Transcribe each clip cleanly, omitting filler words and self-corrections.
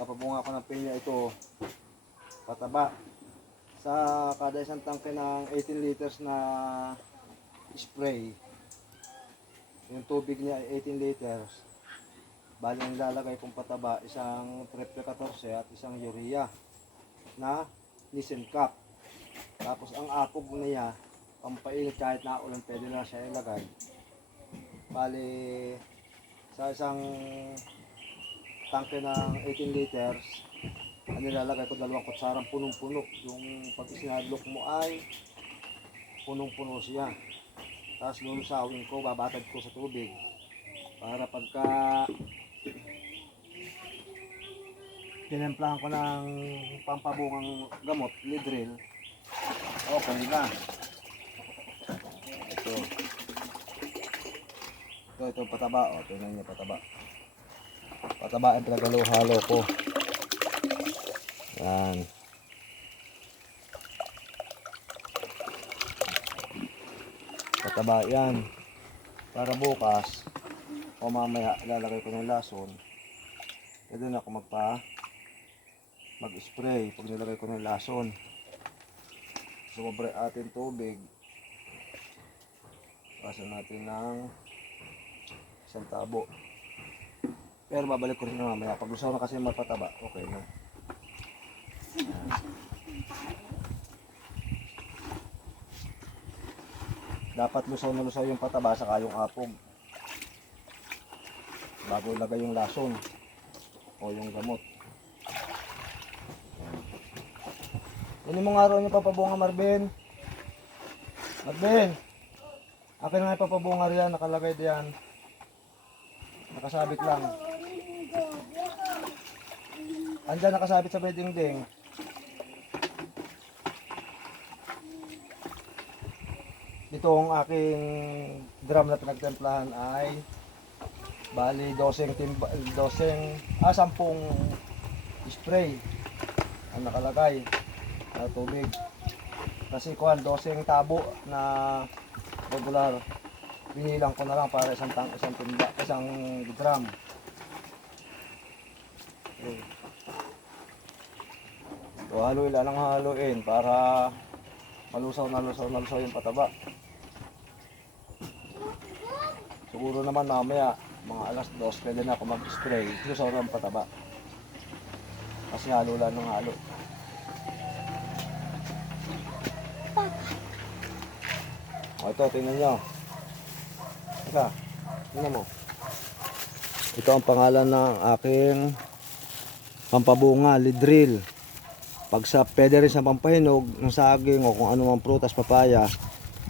Papabunga ko ng pinya ito, pataba. Sa kada isang tangke ng 18 liters na spray, yung tubig niya ay 18 liters. Bali ang lalagay kong pataba, isang triple 14 at isang urea na Nissan Cup. Tapos ang apog niya, pampainit kahit na ulan pwede na siya ilagay. Bali sa isang tangke ng 18 liters, ang nilalagay ko 2 kutsarang punong-puno. Yung pag isinadlok mo ay punong-puno siya. Tapos lulusawin ko, babatad ko sa tubig. Para pagka tinimplahan ko ng pampabungang gamot, Lidril, okay na. Ito pataba, o, tingnan niyo pataba. Pataba ang pinagalo-halo ko. Yan. Pataba yan. Para bukas, o mamaya ilalagay ko ng lason. Pwede na ako mag-spray pag nilagay ko ng lason. Sumobra atin tubig. Pasan natin ng isang tabo. Pero babalik ko rin na mamaya. Pag lusaw na kasi mapataba, okay na. Dapat lusaw na lusaw yung pataba saka yung apog bago ilagay yung lason o yung gamot. Kunin mo nga ron yung papabunga, Marvin. Marvin, akin nga yung papabunga riyan, nakalagay diyan. Nakasabit lang. Andyan nakasabit sa bedingding. Ito ang aking drum na pinagtemplahan ay bali 10 spray ang nakalagay na tubig. Kasi kuhan 12 tabo na regular. Binilang ko na lang para isang drum. Okay. So haluin lang haluin para malusaw yung pataba. Siguro naman mamaya mga alas 2 pwede na ako mag-spray. Lusaw na ang pataba. Kasi halo lang ng halo. O ito, tingnan nyo. Tingnan mo. Ito ang pangalan ng aking pampabunga, Lidril. Pwede rin sa pampahinog ng saging o kung ano mang prutas, papaya,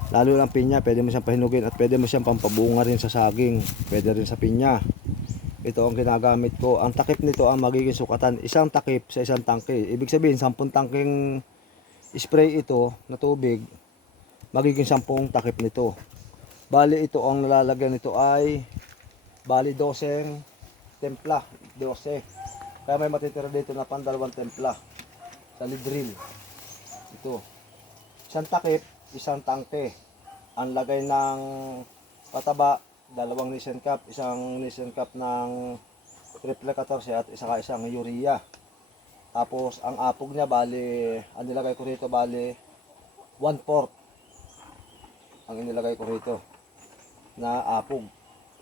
lalo lang pinya, pwede mo siyang pahinugin at pwede mo siyang pampabunga rin sa saging, pwede rin sa pinya. Ito ang ginagamit ko. Ang takip nito ang magiging sukatan, isang takip sa isang tangke. Ibig sabihin 10 tangking spray ito na tubig, magiging 10 takip nito. Bali ito ang nalalagyan nito ay bali 12 templa, 12. Kaya may matitira dito na pang 2 templa sa Lidril. Ito. Isang takip, isang tangke. Ang lagay ng pataba, 2 Nissan Cup, isang Nissan Cup ng triple 14 at isang urea. Tapos ang apog niya bali, ang nilagay ko rito bali 1/4 ang inilagay ko rito na apog.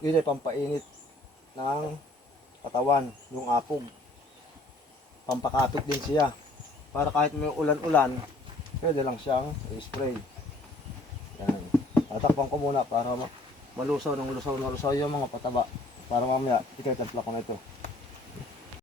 Yun ay pampainit ng katawan, yung apog. Pampakapit din siya. Para kahit may ulan-ulan, pwede lang siyang i-spray. Yan. Tatakpan ko muna para malusaw yung mga pataba. Para mamaya, ititempla ko na ito.